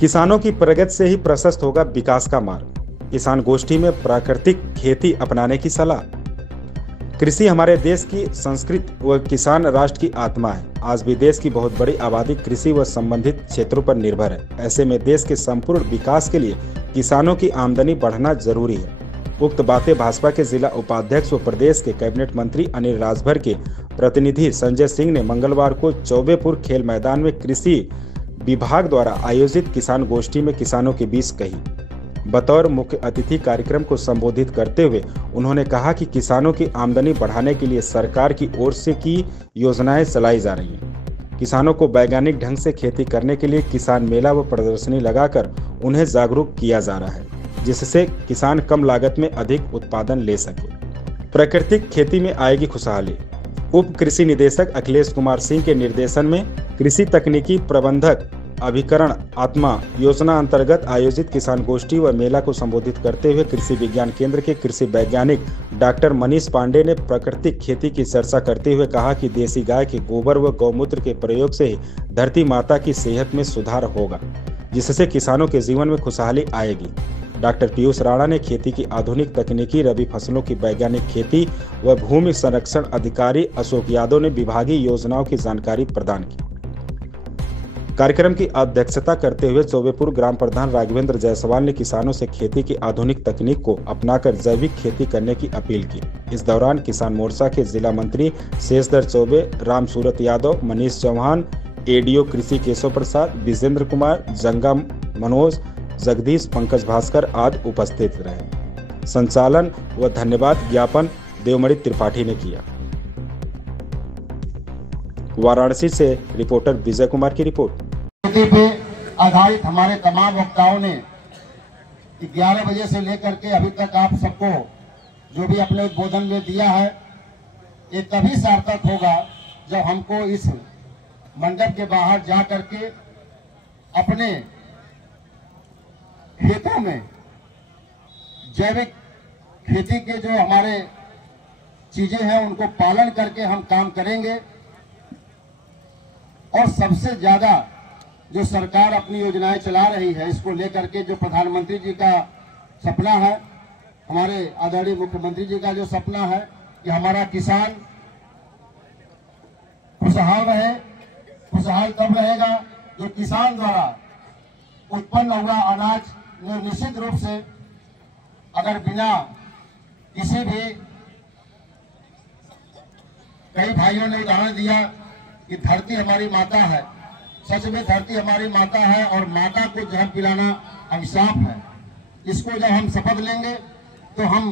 किसानों की प्रगति से ही प्रशस्त होगा विकास का मार्ग। किसान गोष्ठी में प्राकृतिक खेती अपनाने की सलाह। कृषि हमारे देश की संस्कृति व किसान राष्ट्र की आत्मा है। आज भी देश की बहुत बड़ी आबादी कृषि व संबंधित क्षेत्रों पर निर्भर है। ऐसे में देश के संपूर्ण विकास के लिए किसानों की आमदनी बढ़ना जरूरी है। उक्त बातें भाजपा के जिला उपाध्यक्ष व प्रदेश के कैबिनेट मंत्री अनिल राजभर के प्रतिनिधि संजय सिंह ने मंगलवार को चौबेपुर खेल मैदान में कृषि विभाग द्वारा आयोजित किसान गोष्ठी में किसानों के बीच कही। बतौर मुख्य अतिथि कार्यक्रम को संबोधित करते हुए उन्होंने कहा कि किसानों की आमदनी बढ़ाने के लिए सरकार की ओर से की योजनाएं चलाई जा रही हैं। किसानों को वैज्ञानिक ढंग से खेती करने के लिए किसान मेला व प्रदर्शनी लगाकर उन्हें जागरूक किया जा रहा है, जिससे किसान कम लागत में अधिक उत्पादन ले सके। प्राकृतिक खेती में आएगी खुशहाली। उप कृषि निदेशक अखिलेश कुमार सिंह के निर्देशन में कृषि तकनीकी प्रबंधक अभिकरण आत्मा योजना अंतर्गत आयोजित किसान गोष्ठी व मेला को संबोधित करते हुए कृषि विज्ञान केंद्र के कृषि वैज्ञानिक डॉक्टर मनीष पांडे ने प्राकृतिक खेती की चर्चा करते हुए कहा कि देसी गाय के गोबर व गौमूत्र के प्रयोग से ही धरती माता की सेहत में सुधार होगा, जिससे किसानों के जीवन में खुशहाली आएगी। डॉक्टर पीयूष राणा ने खेती की आधुनिक तकनीकी, रबी फसलों की वैज्ञानिक खेती व भूमि संरक्षण अधिकारी अशोक यादव ने विभागीय योजनाओं की जानकारी प्रदान की। कार्यक्रम की अध्यक्षता करते हुए चौबेपुर ग्राम प्रधान राघवेंद्र जायसवाल ने किसानों से खेती की आधुनिक तकनीक को अपनाकर जैविक खेती करने की अपील की। इस दौरान किसान मोर्चा के जिला मंत्री शेषधर चौबे, राम सूरत यादव, मनीष चौहान, एडीओ कृषि केशव प्रसाद, विजेंद्र कुमार, जंगा मनोज, जगदीश, पंकज भास्कर आदि उपस्थित रहे। संचालन व धन्यवाद ज्ञापन देवमणि त्रिपाठी ने किया। वाराणसी से रिपोर्टर विजय कुमार की रिपोर्ट। खेती पे आधारित हमारे तमाम वक्ताओं ने 11 बजे से लेकर के अभी तक आप सबको जो भी अपने उद्बोधन में दिया है, ये तभी सार्थक होगा जब हमको इस मंडप के बाहर जा करके अपने खेतों में जैविक खेती के जो हमारे चीजें हैं उनको पालन करके हम काम करेंगे। और सबसे ज्यादा जो सरकार अपनी योजनाएं चला रही है, इसको लेकर के जो प्रधानमंत्री जी का सपना है, हमारे आदरणीय मुख्यमंत्री जी का जो सपना है कि हमारा किसान खुशहाल रहे। खुशहाल तब रहेगा जो किसान द्वारा उत्पन्न हुआ अनाज निश्चित रूप से अगर बिना किसी भी, कई भाइयों ने उदाहरण दिया कि धरती हमारी माता है। सच में धरती हमारी माता है और माता को जहर पिलाना अभिशाप है। इसको जब हम शपथ लेंगे तो हम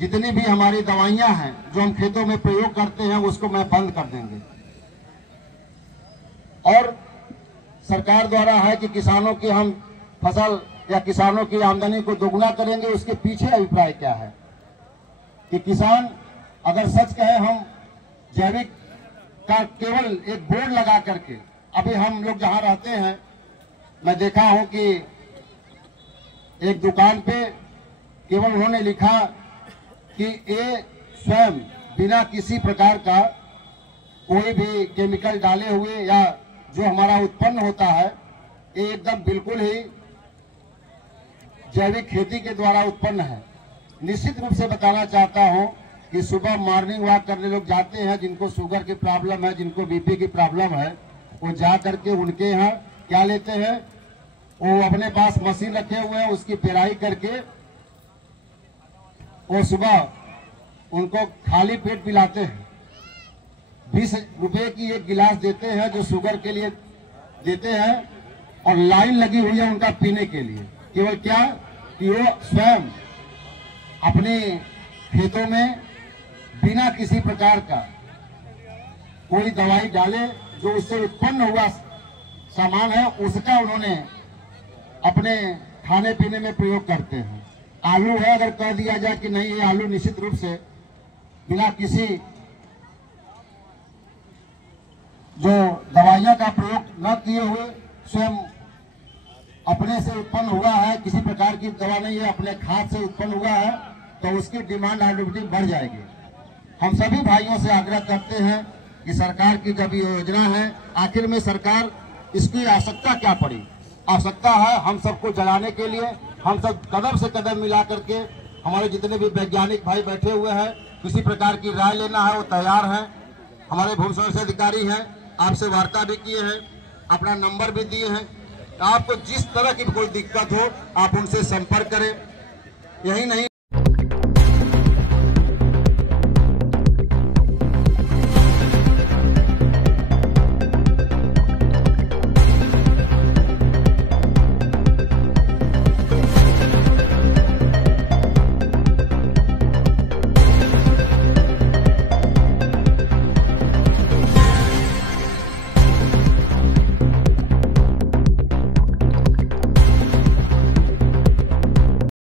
जितनी भी हमारी दवाइयां हैं जो हम खेतों में प्रयोग करते हैं उसको मैं बंद कर देंगे। और सरकार द्वारा है कि किसानों की हम फसल या किसानों की आमदनी को दोगुना करेंगे। उसके पीछे अभिप्राय क्या है कि किसान अगर सच कहे हम जैविक का केवल एक बोर्ड लगा करके, अभी हम लोग जहां रहते हैं मैं देखा हूं कि एक दुकान पे केवल उन्होंने लिखा कि ये स्वयं बिना किसी प्रकार का कोई भी केमिकल डाले हुए या जो हमारा उत्पन्न होता है ये एकदम बिल्कुल ही जैविक खेती के द्वारा उत्पन्न है। निश्चित रूप से बताना चाहता हूं कि सुबह मॉर्निंग वॉक करने लोग जाते हैं, जिनको शुगर की प्रॉब्लम है, जिनको बीपी की प्रॉब्लम है, वो जा करके उनके यहाँ क्या लेते हैं, वो अपने पास मशीन रखे हुए हैं, उसकी पेराई करके वो सुबह उनको खाली पेट पिलाते हैं। 20 रुपए की एक गिलास देते हैं जो शुगर के लिए देते हैं, और लाइन लगी हुई है उनका पीने के लिए। केवल क्या कि वो स्वयं अपने खेतों में बिना किसी प्रकार का कोई दवाई डाले, जो उससे उत्पन्न हुआ सामान है उसका उन्होंने अपने खाने पीने में प्रयोग करते हैं। आलू है, अगर कह दिया जाए कि नहीं ये आलू निश्चित रूप से बिना किसी जो दवाइयां का प्रयोग न किए हुए स्वयं अपने से उत्पन्न हुआ है, किसी प्रकार की दवा नहीं है, अपने खाद से उत्पन्न हुआ है, तो उसकी डिमांड ऑटोमेटिक बढ़ जाएगी। हम सभी भाइयों से आग्रह करते हैं कि सरकार की जब योजना है, आखिर में सरकार इसकी आवश्यकता क्या पड़ी? आवश्यकता है हम सबको जगाने के लिए। हम सब कदम से कदम मिला करके, हमारे जितने भी वैज्ञानिक भाई बैठे हुए हैं, किसी प्रकार की राय लेना है वो तैयार हैं। हमारे भूस्वास्थ्य अधिकारी हैं, आपसे वार्ता भी किए हैं, अपना नंबर भी दिए हैं। आपको जिस तरह की कोई दिक्कत हो आप उनसे संपर्क करें। यही नहीं